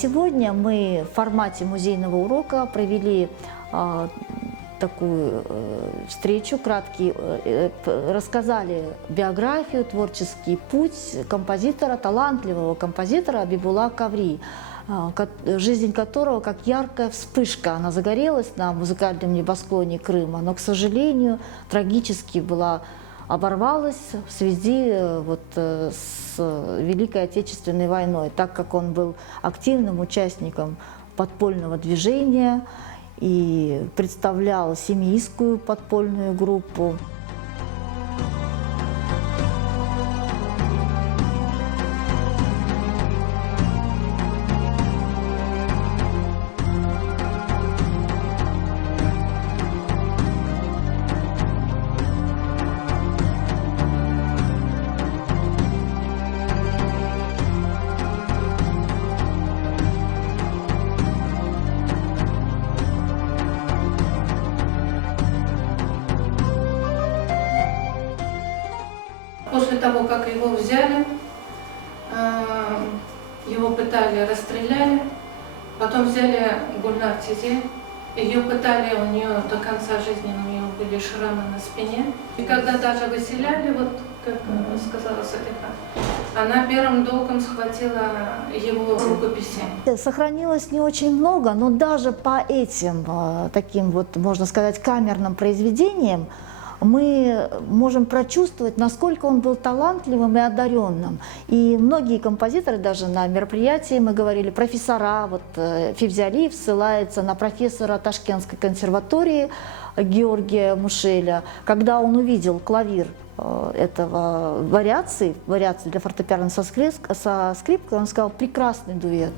Сегодня мы в формате музейного урока провели такую встречу, рассказали биографию, творческий путь композитора, талантливого композитора Абибулла Каври, жизнь которого как яркая вспышка. Она загорелась на музыкальном небосклоне Крыма, но, к сожалению, трагически оборвалась в связи с Великой Отечественной войной, так как он был активным участником подпольного движения и представлял семиистскую подпольную группу. После того, как его взяли, его пытали, расстреляли, потом взяли Гульнар Тезе, ее пытали, у нее до конца жизни у нее были шрамы на спине. И когда даже выселяли, вот как сказала Садиха, она первым долгом схватила его рукописи. Сохранилось не очень много, но даже по этим таким можно сказать, камерным произведениям мы можем прочувствовать, насколько он был талантливым и одаренным. И многие композиторы, даже на мероприятии мы говорили, профессора, Февзи ссылается на профессора Ташкентской консерватории Георгия Мушеля, когда он увидел клавир этого вариации для фортепиано со скрипкой, он сказал: прекрасный дуэт.